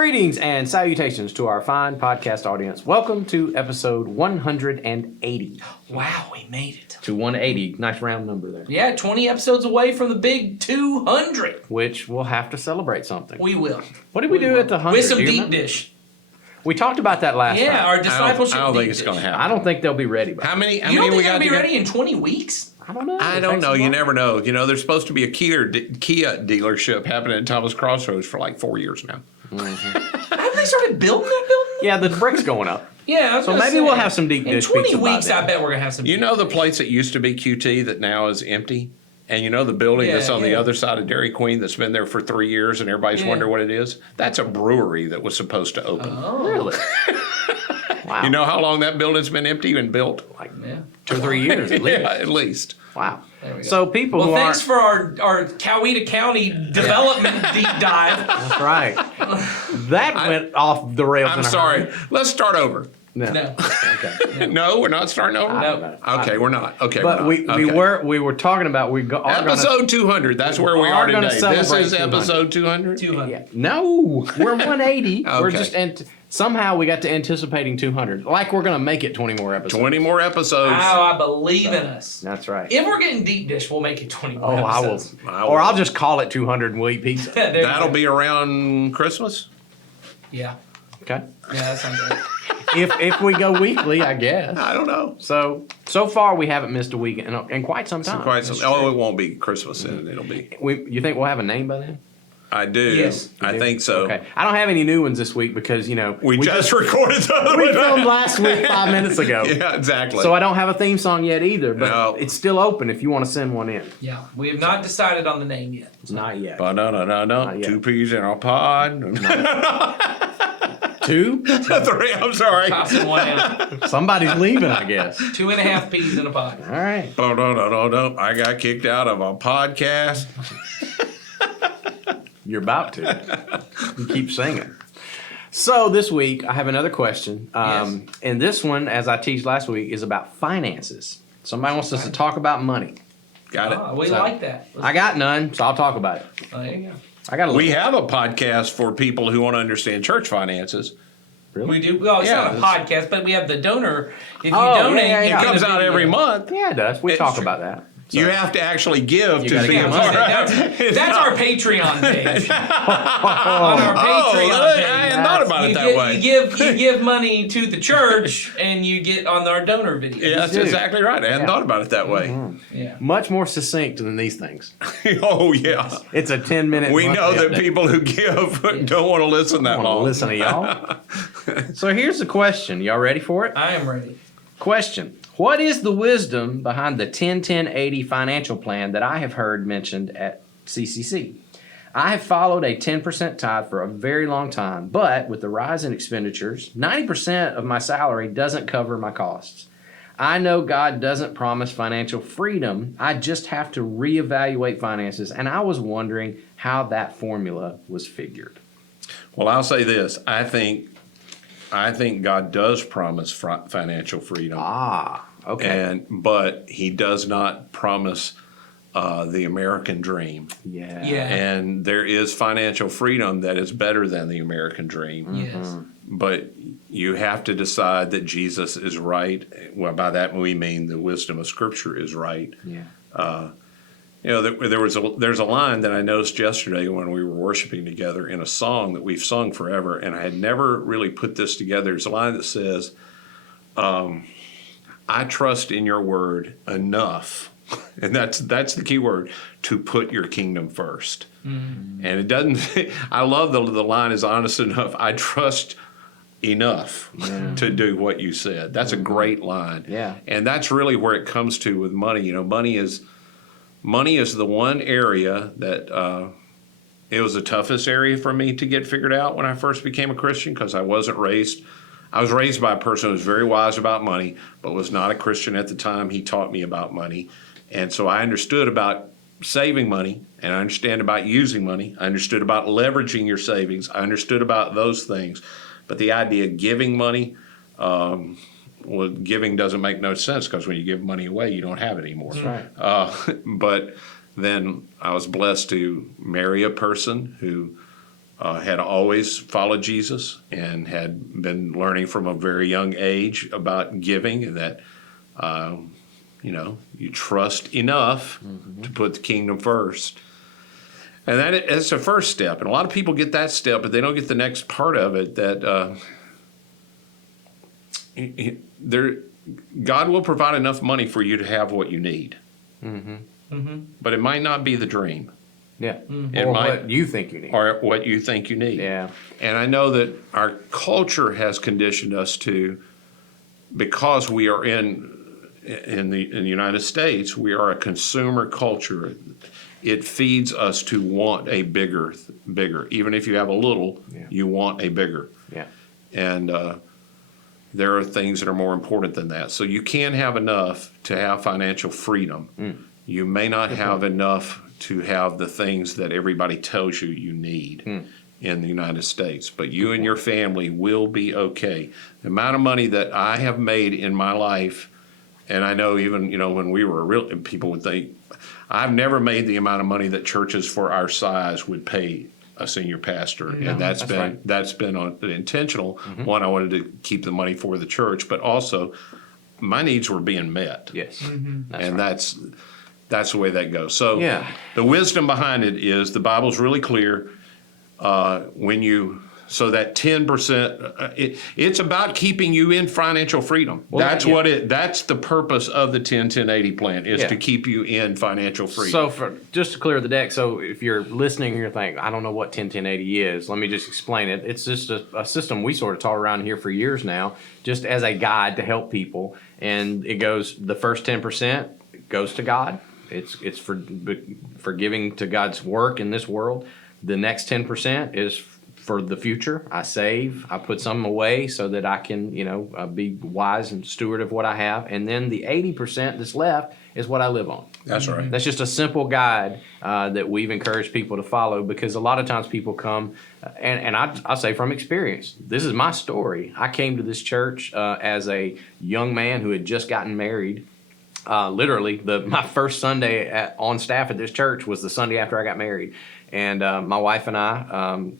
Greetings and salutations to our fine podcast audience. Welcome to episode 180. Wow, we made it. To 180. Nice round number there. Yeah, 20 episodes away from the big 200. Which we'll have to celebrate something. We will. What did we do at the 100? With some Do you deep remember? dish. We talked about that last Yeah, time. our discipleship I don't think deep it's dish. going to happen. I don't think they'll be ready. By How many? How You many don't we think got I'll be to get? ready in 20 weeks? I don't know. I It don't takes know. a You while. never know. You know, there's supposed to be a Kia dealership happening at Thomas Crossroads for like 4 years now. Haven't they started building that building? Yeah, the brick's going up. Yeah, I was So gonna maybe say, we'll have some deep in dish 20 pizza by weeks, then. I bet we're going to have some. You know the place that used to be QT that now is empty? And you know the building that's on the Yeah. other side of Dairy Queen that's been there for 3 years and everybody's Yeah. wondering what it is? That's a brewery that was supposed to open. Oh, Really? Wow. You know how long that building's been empty and built? like yeah. 2 or 3 years at least. Yeah, at least. Wow. There we go. So people Well, who thanks aren't... for our Coweta County development deep dive. That's right. That went off the rails. I'm in a sorry. hurry. Let's start over. No. No. Okay. No, we're not starting over? No. Okay, we're not. Okay, But we're not. we Okay. we were talking about are gonna Episode 200. That's where we are are gonna today. This celebrate is 200. episode 200. 200. yeah. No, we're 180. We're Okay. just somehow we got to anticipating 200. Like we're gonna make it 20 more episodes. 20 more episodes. Wow, I believe in us. That's right. If we're getting deep dish, we'll make it 20 more Oh, I will. episodes. Or I'll just call it 200 and we'll eat pizza. There you That'll go. be around Christmas. Yeah. Okay. Yeah, that sounds right. If we go weekly, I guess. I don't know. So far we haven't missed a week in quite some time. Quite some. Oh, it won't be Christmas then. It'll be. You think we'll have a name by then? I do. Yes. I think so. Okay. I don't have any new ones this week because We just recorded the other we one. filmed last week 5 minutes ago. Yeah, exactly. So I don't have a theme song yet either, but No. it's still open if you want to send one in. Yeah, we have not decided on the name yet. Not yet. Ba-da-da-da-da. yet. 2 peas in a pod. 2? 3. I'm sorry. Tossing one out. Somebody's leaving, I guess. 2.5 peas in a pod. All right. Ba-da-da-da-da. I got kicked out of a podcast. You're about to. You keep singing. So this week, I have another question. Yes. And this one, as I teased last week, is about finances. Somebody wants us to talk about money. Got it. Ah, we So, like that. I got none, so I'll talk about it. Oh, there you go. I got a We little. have a podcast for people who want to understand church finances. We do. Well, it's Yeah, not a podcast, but we have the donor. If you Oh, donate, yeah, you It yeah. get a comes out video. every month. Yeah, it does. We It's talk true. about that. So- You have to actually give You to gotta see give it. money. That's our Patreon page. On our Oh, Patreon I page. hadn't thought about it You that get- way. You give money to the church, and you get on our donor video. Yeah, that's do. exactly right. I hadn't Yeah. thought about it that way. Yeah. Much more succinct than these things. Oh, yeah. It's a 10-minute. We know monthly that update. people who give don't want to listen that I want to long. listen to y'all. So here's the question. Y'all ready for it? I am ready. Question. What is the wisdom behind the 10-10-80 financial plan that I have heard mentioned at CCC? I have followed a 10% tithe for a very long time, but with the rise in expenditures, 90% of my salary doesn't cover my costs. I know God doesn't promise financial freedom. I just have to reevaluate finances, and I was wondering how that formula was figured. Well, I'll say this. I think God does promise financial freedom. Ah, okay. But he does not promise the American dream. Yeah. And there is financial freedom that is better than the American dream. Yes. But you have to decide that Jesus is right. Well, by that we mean the wisdom of Scripture is right. Yeah. You know, there's a line that I noticed yesterday when we were worshiping together in a song that we've sung forever, and I had never really put this together. There's a line that says, "I trust in your word enough," and that's the key word, to put your kingdom first. And it doesn't. I love the line is honest enough. I trust enough to do what you said. That's a great line. Yeah. And that's really where it comes to with money. You know, money is the one area that it was the toughest area for me to get figured out when I first became a Christian, because I was raised by a person who was very wise about money, but was not a Christian at the time. He taught me about money. And so I understood about saving money, and I understand about using money. I understood about leveraging your savings. I understood about those things. But the idea of giving money, well, giving doesn't make no sense, because when you give money away, you don't have it anymore. That's right. But then I was blessed to marry a person who had always followed Jesus and had been learning from a very young age about giving, and that you trust enough to put the kingdom first. And that's the first step. And a lot of people get that step, but they don't get the next part of it, that God will provide enough money for you to have what you need. But it might not be the dream. Yeah. It Or might- what you think you need. Or what you think you need. Yeah. And I know that our culture has conditioned us to, because we are in the United States, we are a consumer culture. It feeds us to want a bigger. Even if you have a little, you want a bigger. Yeah. And there are things that are more important than that. So you can have enough to have financial freedom. You may not have enough to have the things that everybody tells you you need in the United States. But you and your family will be okay. The amount of money that I have made in my life, and I know even, when we were real, people would think, I've never made the amount of money that churches for our size would pay a senior pastor. And that's been intentional. One, I wanted to keep the money for the church, but also my needs were being met. Yes. And that's the way that goes. So Yeah. the wisdom behind it is the Bible's really clear. So that 10%, it's about keeping you in financial freedom. That's the purpose of the 10-10-80 plan, is to keep you in financial freedom. So just to clear the deck, so if you're listening and you're thinking, I don't know what 10-10-80 is, let me just explain it. It's just a system we sort of taught around here for years now, just as a guide to help people. And it goes, the first 10% goes to God. It's for giving to God's work in this world. The next 10% is for the future. I save, I put some away so that I can, be wise and steward of what I have. And then the 80% that's left is what I live on. That's right. That's just a simple guide that we've encouraged people to follow, because a lot of times people come, and I'll say from experience, this is my story. I came to this church as a young man who had just gotten married. Literally, my first Sunday on staff at this church was the Sunday after I got married. And my wife and I,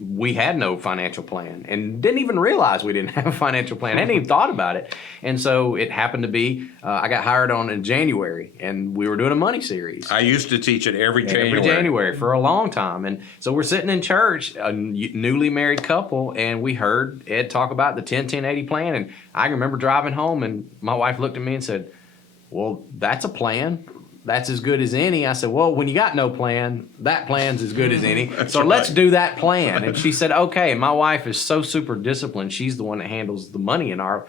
we had no financial plan and didn't even realize we didn't have a financial plan. I hadn't even thought about it. And so it happened to be, I got hired on in January, and we were doing a money series. I used to teach it every January. Every January for a long time. And so we're sitting in church, a newly married couple, and we heard Ed talk about the 10-10-80 plan. And I remember driving home, and my wife looked at me and said, well, that's a plan. That's as good as any. I said, well, when you got no plan, that plan's as good as any. So let's do that plan. And she said, okay. And my wife is so super disciplined. She's the one that handles the money in our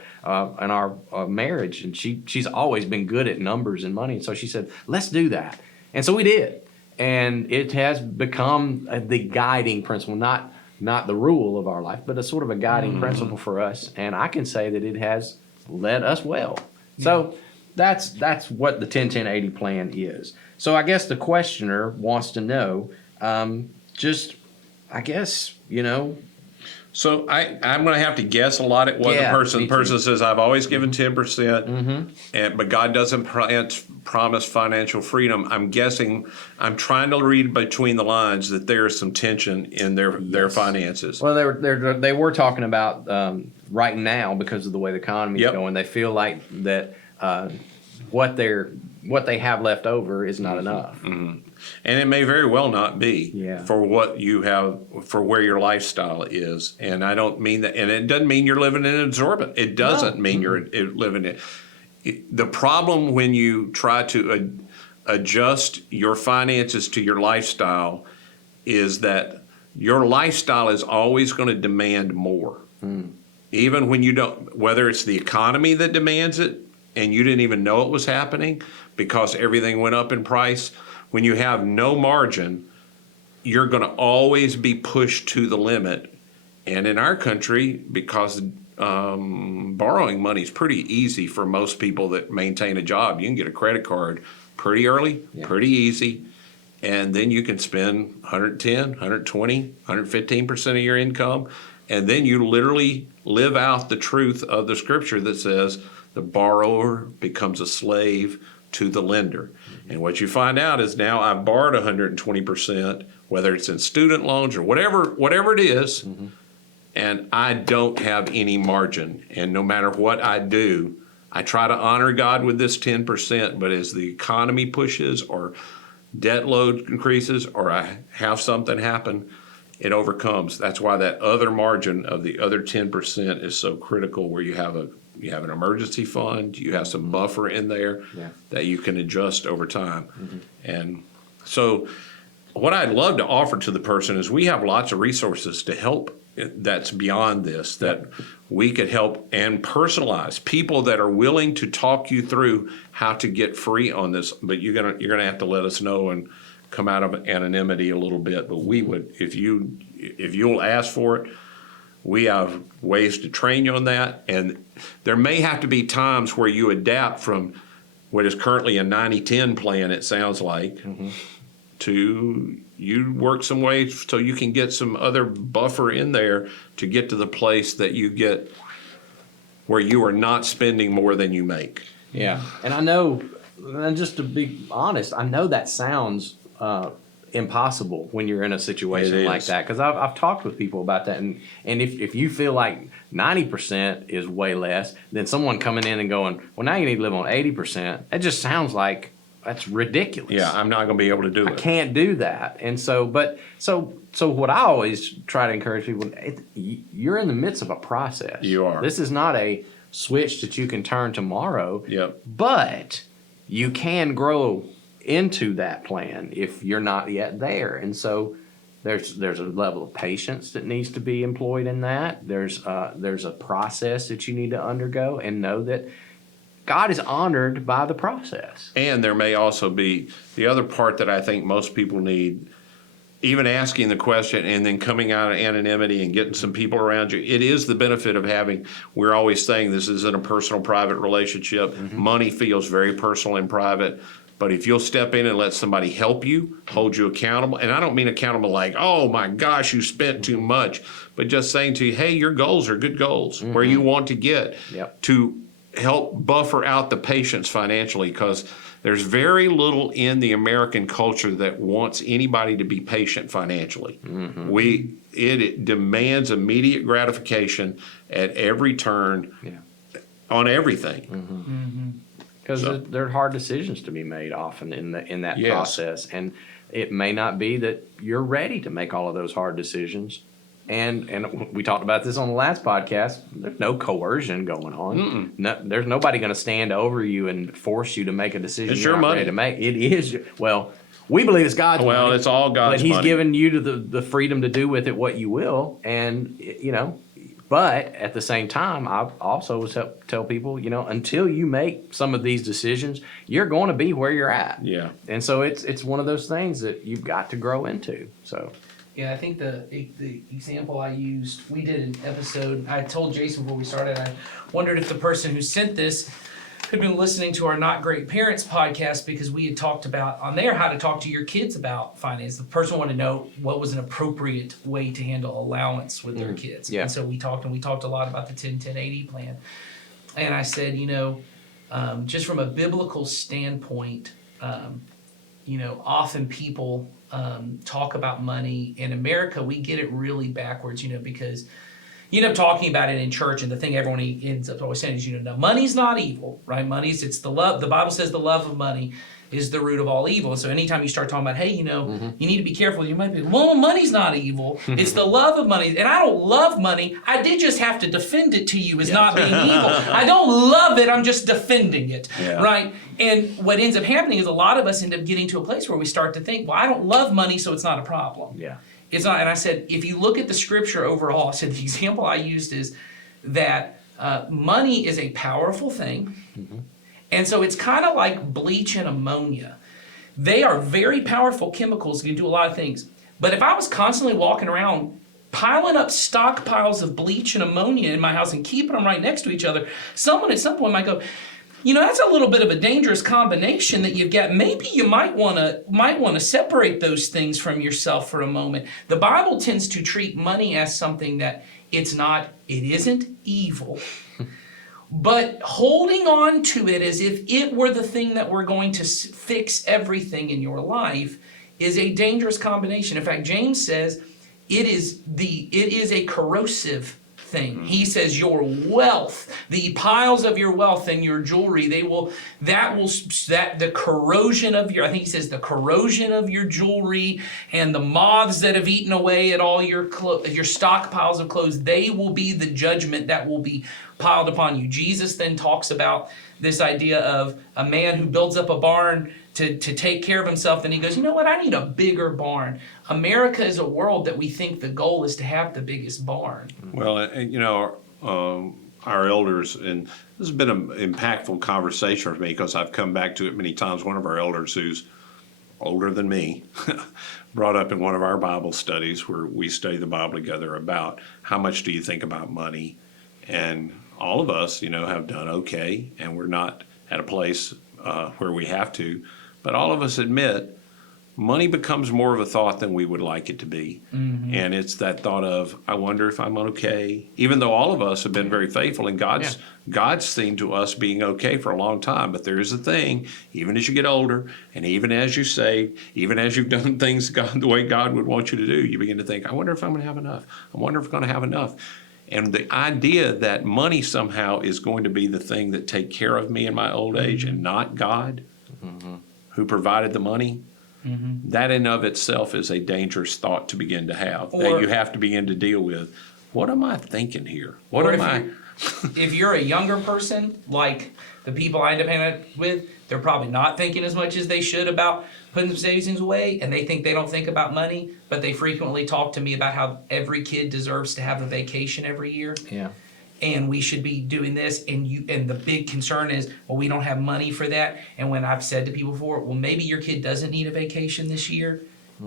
marriage. And she's always been good at numbers and money. And so she said, let's do that. And so we did. And it has become the guiding principle, not the rule of our life, but a sort of a guiding principle for us. And I can say that it has led us well. So that's what the 10-10-80 plan is. So I guess the questioner wants to know, So I'm going to have to guess a lot at what the person says. I've always given 10%, but God doesn't promise financial freedom. I'm trying to read between the lines that there is some tension in their finances. Well, they were talking about right now, because of the way the economy is going. They feel like that what they have left over is not enough. And it may very well not be for what you have, for where your lifestyle is. And I don't mean that, and it doesn't mean you're living in absorbent. It doesn't mean you're living in. The problem when you try to adjust your finances to your lifestyle is that your lifestyle is always going to demand more. Even when you don't, whether it's the economy that demands it and you didn't even know it was happening because everything went up in price. When you have no margin, you're going to always be pushed to the limit. And in our country, because borrowing money is pretty easy for most people that maintain a job, you can get a credit card pretty early, pretty easy, and then you can spend 110, 120, 115% of your income, and then you literally live out the truth of the scripture that says the borrower becomes a slave to the lender. And what you find out is now I've borrowed 120%. whether it's in student loans or whatever it is, and I don't have any margin. And no matter what I do, I try to honor God with this 10%, but as the economy pushes or debt load increases or I have something happen, it overcomes. That's why that other margin of the other 10% is so critical, where you have an emergency fund, you have some buffer in there that you can adjust over time. And so what I'd love to offer to the person is we have lots of resources to help that's beyond this, that we could help and personalize people that are willing to talk you through how to get free on this. But you're gonna have to let us know and come out of anonymity a little bit. But we would, if you'll ask for it, we have ways to train you on that. And there may have to be times where you adapt from what is currently a 90-10 plan, it sounds like, to you work some ways so you can get some other buffer in there to get to the place that you get where you are not spending more than you make. Yeah, and I know, and just to be honest, I know that sounds impossible when you're in a situation like that, because I've talked with people about that, and if you feel like 90% is way less, then someone coming in and going, well, now you need to live on 80%, it just sounds like that's ridiculous. Yeah, I'm not going to be able to do it. I can't do that. And so what I always try to encourage people, you're in the midst of a process. You are. This is not a switch that you can turn tomorrow. Yep. But you can grow into that plan if you're not yet there. And so there's a level of patience that needs to be employed in that. There's a process that you need to undergo, and know that God is honored by the process. And there may also be the other part that I think most people need, even asking the question and then coming out of anonymity and getting some people around you. It is the benefit of having, we're always saying this isn't a personal, private relationship. Money feels very personal and private. But if you'll step in and let somebody help you, hold you accountable, and I don't mean accountable like, oh my gosh, you spent too much, but just saying to you, hey, your goals are good goals, where you want to get, to help buffer out the patience financially, because there's very little in the American culture that wants anybody to be patient financially. It demands immediate gratification at every turn on everything. Because there are hard decisions to be made often in that process, and it may not be that you're ready to make all of those hard decisions. And we talked about this on the last podcast. There's no coercion going on. No, there's nobody going to stand over you and force you to make a decision It's you're your not money. ready to make. It is. Well, we believe it's God's money. Well, it's all God's But He's money. given you the freedom to do with it what you will, and But at the same time, I also tell people, until you make some of these decisions, you're going to be where you're at. Yeah. And so it's one of those things that you've got to grow into. So. Yeah, I think the example I used, we did an episode, I told Jason before we started, I wondered if the person who sent this had been listening to our Not Great Parents podcast, because we had talked about on there how to talk to your kids about finance. The person wanted to know what was an appropriate way to handle allowance with their kids. Yeah. And so we talked a lot about the 10-10-80 plan. And I said, just from a biblical standpoint, often people talk about money. In America, we get it really backwards, because you end up talking about it in church, and the thing everyone ends up always saying is, no, money's not evil, right? It's the love. The Bible says the love of money is the root of all evil. So anytime you start talking about, hey, you need to be careful, you might be, well, money's not evil. It's the love of money. And I don't love money. I did just have to defend it to you as not being evil. I don't love it. I'm just defending it, right? And what ends up happening is a lot of us end up getting to a place where we start to think, well, I don't love money, so it's not a problem. Yeah. It's not. And I said, if you look at the scripture overall, I said the example I used is that money is a powerful thing. And so it's kind of like bleach and ammonia. They are very powerful chemicals that can do a lot of things. But if I was constantly walking around piling up stockpiles of bleach and ammonia in my house and keeping them right next to each other, someone at some point might go, that's a little bit of a dangerous combination that you've got. Maybe you might want to separate those things from yourself for a moment. The Bible tends to treat money as something that it isn't evil. But holding on to it as if it were the thing that were going to fix everything in your life is a dangerous combination. In fact, James says it is a corrosive thing. He says your wealth, the piles of your wealth and your jewelry, the corrosion of your, I think he says the corrosion of your jewelry and the moths that have eaten away at all your stockpiles of clothes, they will be the judgment that will be piled upon you. Jesus then talks about this idea of a man who builds up a barn to take care of himself. Then he goes, you know what? I need a bigger barn. America is a world that we think the goal is to have the biggest barn. Well, and, our elders, and this has been an impactful conversation for me because I've come back to it many times. One of our elders, who's older than me, brought up in one of our Bible studies where we study the Bible together about how much do you think about money? And all of us, have done okay, and we're not at a place where we have to. But all of us admit money becomes more of a thought than we would like it to be. Mm-hmm. And it's that thought of, I wonder if I'm okay, even though all of us have been very faithful, and God's seen to us being okay for a long time. But there is a thing, even as you get older, and even as you say, even as you've done things the way God would want you to do, you begin to think, I wonder if I'm going to have enough. I wonder if I'm going to have enough. And the idea that money somehow is going to be the thing that take care of me in my old age and not God, who provided the money, that in of itself is a dangerous thought to begin to have, that you have to begin to deal with. What am I thinking here? If you're a younger person, like the people I independent with, they're probably not thinking as much as they should about putting some savings away, and they think they don't think about money, but they frequently talk to me about how every kid deserves to have a vacation every year. Yeah. And we should be doing this, and the big concern is, well, we don't have money for that. And when I've said to people before, well, maybe your kid doesn't need a vacation this year.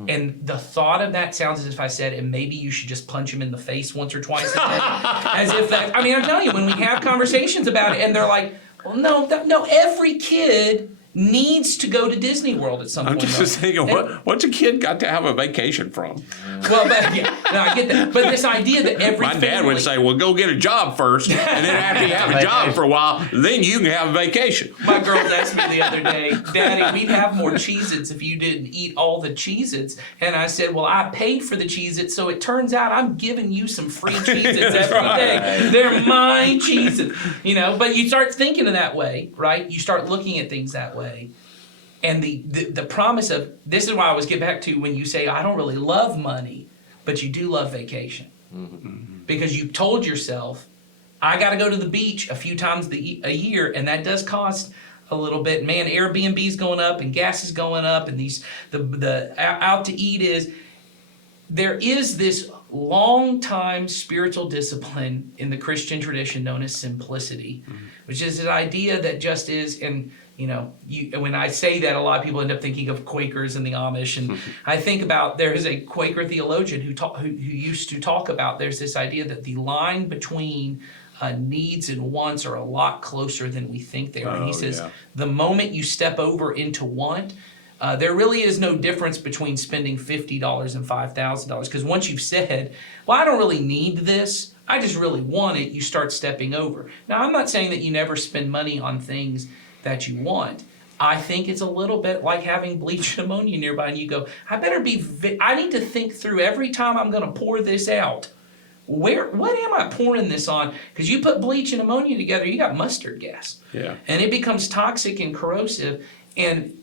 And the thought of that sounds as if I said, and maybe you should just punch him in the face once or twice a day. As if that, I'm telling you, when we have conversations about it, and they're like, well, no, every kid needs to go to Disney World at some point. I'm just thinking, what's a kid got to have a vacation from? Well, but yeah, no, I get that. But this idea that every My dad would say, well, go get a job first, and then after you have a job for a while, then you can have a vacation. My girls asked me the other day, Daddy, we'd have more Cheez-Its if you didn't eat all the Cheez-Its. And I said, well, I paid for the Cheez-Its, so it turns out I'm giving you some free Cheez-Its every day. They're my Cheez-Its. But you start thinking of that way, right? You start looking at things that way. And the promise of, this is why I always get back to when you say, I don't really love money, but you do love vacation. Mm-hmm. Because you've told yourself, I got to go to the beach a few times a year, and that does cost a little bit. Man, Airbnb's going up, and gas is going up, and the out to eat is, there is this long time spiritual discipline in the Christian tradition known as simplicity, which is an idea that just is, and when I say that, a lot of people end up thinking of Quakers and the Amish, and I think about, there is a Quaker theologian who used to talk about, there's this idea that the line between needs and wants are a lot closer than we think they are. And he says, the moment you step over into want, there really is no difference between spending $50 and $5,000, because once you've said, well, I don't really need this, I just really want it, you start stepping over. Now, I'm not saying that you never spend money on things that you want. I think it's a little bit like having bleach and ammonia nearby, and you go, I need to think through every time I'm going to pour this out. What am I pouring this on? Because you put bleach and ammonia together, you got mustard gas. Yeah. And it becomes toxic and corrosive. And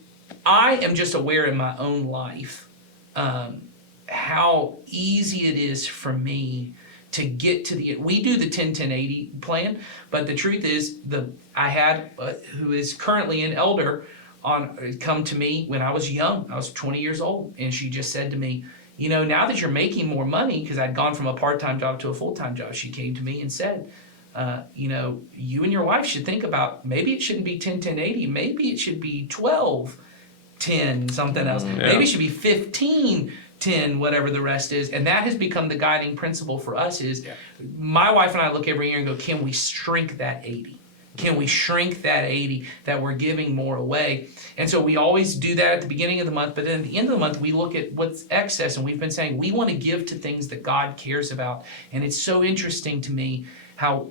I am just aware in my own life how easy it is for me to get to we do the 10-10-80 plan, but the truth is, I had who is currently an elder come to me when I was young. I was 20 years old, and she just said to me, now that you're making more money, because I'd gone from a part-time job to a full-time job, she came to me and said, you and your wife should think about, maybe it shouldn't be 10-10-80, maybe it should be 12-10 something else. Yeah. Maybe it should be 15-10, whatever the rest is. And that has become the guiding principle for us is, my wife and I look every year and go, can we shrink that 80? Can we shrink that 80 that we're giving more away? And so we always do that at the beginning of the month, but then at the end of the month, we look at what's excess, and we've been saying we want to give to things that God cares about. And it's so interesting to me how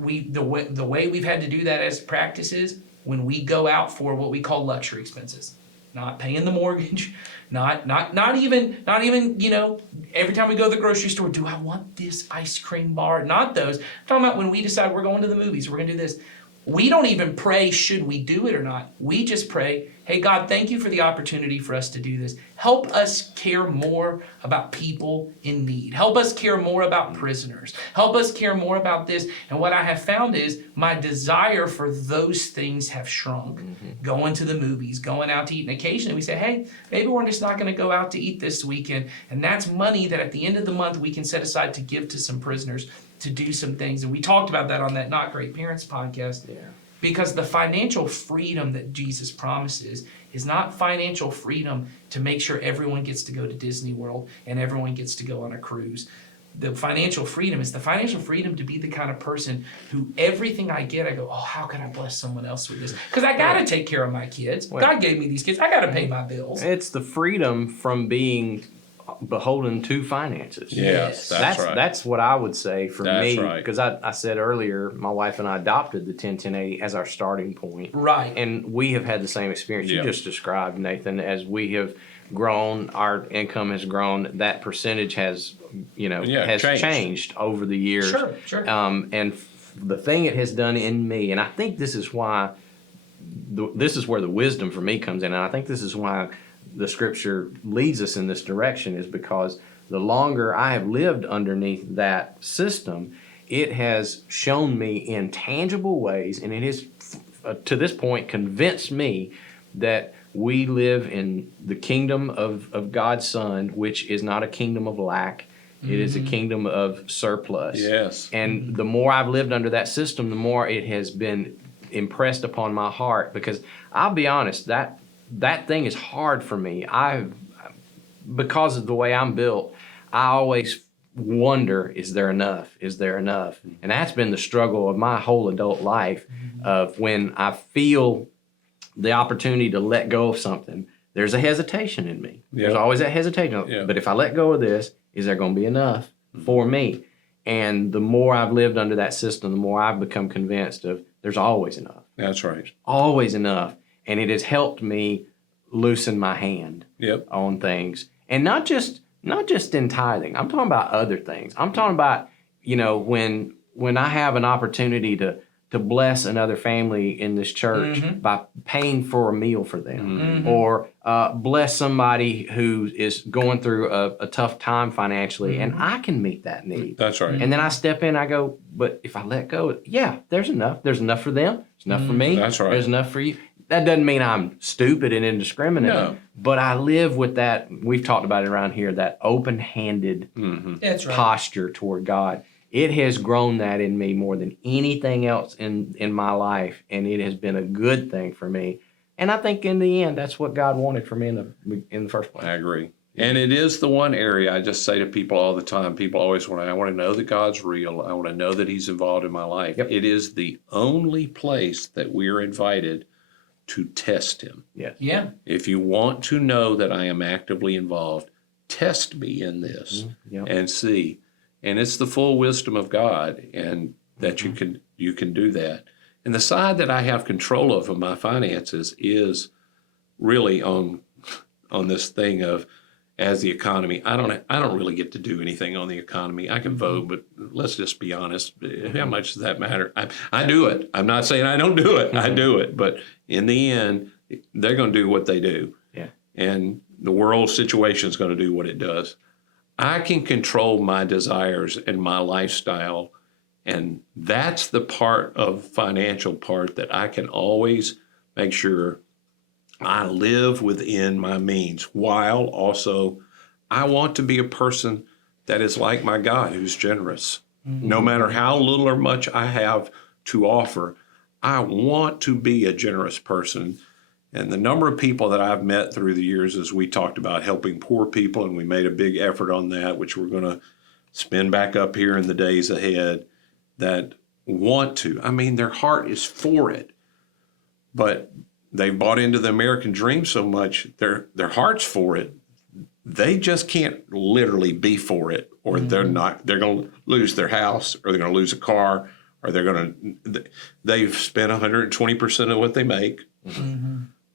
the way we've had to do that as practice is when we go out for what we call luxury expenses. not paying the mortgage, not even, every time we go to the grocery store, do I want this ice cream bar? Not those. I'm talking about when we decide we're going to the movies, we're gonna do this. We don't even pray, should we do it or not? We just pray, hey, God, thank you for the opportunity for us to do this. Help us care more about people in need. Help us care more about prisoners. Help us care more about this. And what I have found is my desire for those things have shrunk. Going to the movies, going out to eat. And occasionally we say, hey, maybe we're just not going to go out to eat this weekend. And that's money that at the end of the month we can set aside to give to some prisoners, to do some things. And we talked about that on that Not Great Parents podcast. Yeah. Because the financial freedom that Jesus promises is not financial freedom to make sure everyone gets to go to Disney World and everyone gets to go on a cruise. The financial freedom is the financial freedom to be the kind of person who everything I get, I go, oh, how can I bless someone else with this? Because I got to take care of my kids. God gave me these kids. I got to pay my bills. It's the freedom from being beholden to finances. Yes, that's right. That's what I would say for That's me. right. Because I said earlier, my wife and I adopted the 10-10-80 as our starting point. Right. And we have had the same experience Yeah. you just described, Nathan. As we have grown, our income has grown, that percentage has, has changed over the years. Sure. The thing it has done in me, and I think this is why, this is where the wisdom for me comes in, and I think this is why the scripture leads us in this direction, is because the longer I have lived underneath that system, it has shown me in tangible ways, and it has, to this point, convinced me that we live in the kingdom of God's Son, which is not a kingdom of lack. It is a kingdom of surplus. Yes. And the more I've lived under that system, the more it has been impressed upon my heart, because I'll be honest, that thing is hard for me. Because of the way I'm built, I always wonder, is there enough? Is there enough? And that's been the struggle of my whole adult life, of when I feel the opportunity to let go of something, there's a hesitation in me. Yeah. There's always that hesitation. Yeah. But if I let go of this, is there going to be enough for me? And the more I've lived under that system, the more I've become convinced of there's always enough. That's right. Always enough. And it has helped me loosen my hand Yep. on things. And not just in tithing. I'm talking about other things. I'm talking about, when I have an opportunity to bless another family in this church by paying for a meal for them, or bless somebody who is going through a tough time financially, and I can meet that need. That's right. And then I step in, I go, but if I let go, yeah, there's enough. There's enough for them. There's enough for me. That's right. There's enough for you. That doesn't mean I'm stupid and indiscriminate, No. but I live with that. We've talked about it around here, that open-handed That's right. posture toward God. It has grown that in me more than anything else in my life, and it has been a good thing for me. And I think in the end, that's what God wanted for me in the first place. I agree. And it is the one area I just say to people all the time. People always I want to know that God's real. I want to know that He's involved in my life. Yep. It is the only place that we're invited to test Him. Yes. Yeah. If you want to know that I am actively involved, test me in this Yep. and see. And it's the full wisdom of God, and that you can do that. And the side that I have control of my finances is really on this thing of, as the economy. I don't really get to do anything on the economy. I can vote, but let's just be honest. How much does that matter? I do it. I'm not saying I don't do it. I do it. But in the end, they're going to do what they do. Yeah. And the world situation is going to do what it does. I can control my desires and my lifestyle. And that's the part of financial part that I can always make sure I live within my means, while also I want to be a person that is like my God, who's generous. No matter how little or much I have to offer, I want to be a generous person. And the number of people that I've met through the years, as we talked about helping poor people, and we made a big effort on that, which we're going to spin back up here in the days ahead, that want to. I mean, their heart is for it, but they've bought into the American dream so much, their heart's for it. They just can't literally be for it, or they're going to lose their house, or they're going to lose a car, or they've spent 120% of what they make.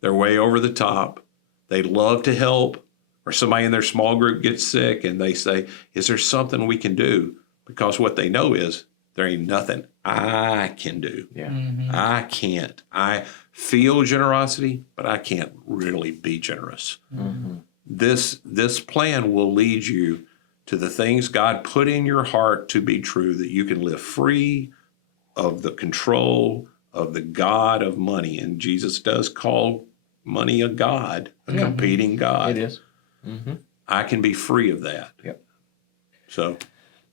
They're way over the top, They love to help, or somebody in their small group gets sick and they say, is there something we can do? Because what they know is there ain't nothing I can do. Yeah. I can't. I feel generosity, but I can't really be generous. This plan will lead you to the things God put in your heart to be true, that you can live free of the control of the God of money. And Jesus does call money a god, a competing god. It is. I can be free of that. Yep. So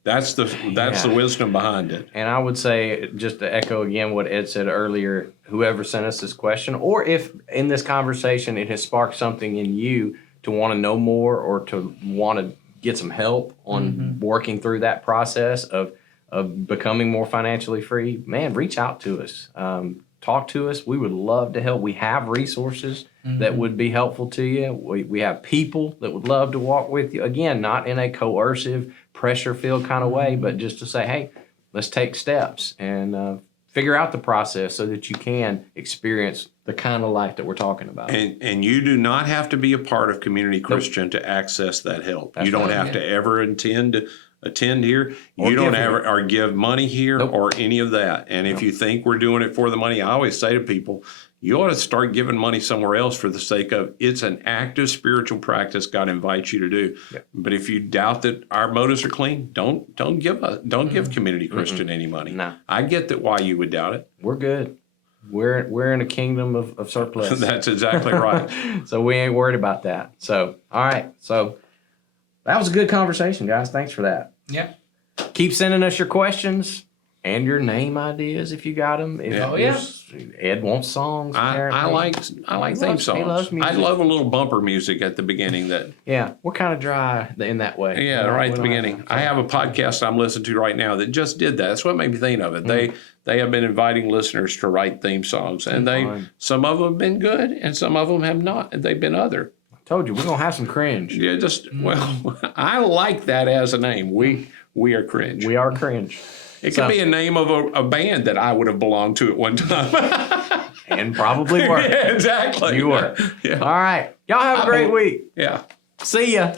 that's the wisdom behind it. And I would say, just to echo again what Ed said earlier, whoever sent us this question, or if in this conversation it has sparked something in you to want to know more or to want to get some help on working through that process of becoming more financially free, man, reach out to us. Talk to us. We would love to help. We have resources that would be helpful to you. We have people that would love to walk with you. Again, not in a coercive, pressure-filled kind of way, but just to say, hey, let's take steps and figure out the process so that you can experience the kind of life that we're talking about. And you do not have to be a part of Community Christian to access that help. That's you don't right. have to ever attend here. Or You don't give here. ever or give money here Nope. or any of that. And if you think we're doing it for the money, I always say to people, you ought to start giving money somewhere else for the sake of it's an active spiritual practice God invites you to do. Yep. But if you doubt that our motives are clean, don't give Community Christian any money. No. I get that why you would doubt it. We're good. We're in a kingdom of surplus. That's exactly right. So we ain't worried about that. So, all right. So that was a good conversation, guys. Thanks for that. Yeah. Keep sending us your questions and your name ideas if you got them. Oh, yeah. Ed wants songs. I apparently. like He theme loves songs. music. I love a little bumper music at the beginning. That Yeah, we're kind of dry in that way. yeah, right at the beginning. I have a podcast I'm listening to right now that just did that. That's what made me think of it. They have been inviting listeners to write theme songs, and Fine. some of them have been good, and some of them have not. They've been other. Told you we're gonna have some cringe. Yeah, well, I like that as a name. We are cringe. We are cringe, It could be a name of a band that I would have belonged to at one time. and probably were. Yeah, exactly. You were. Yeah. All right, y'all have a great week. Yeah. See ya.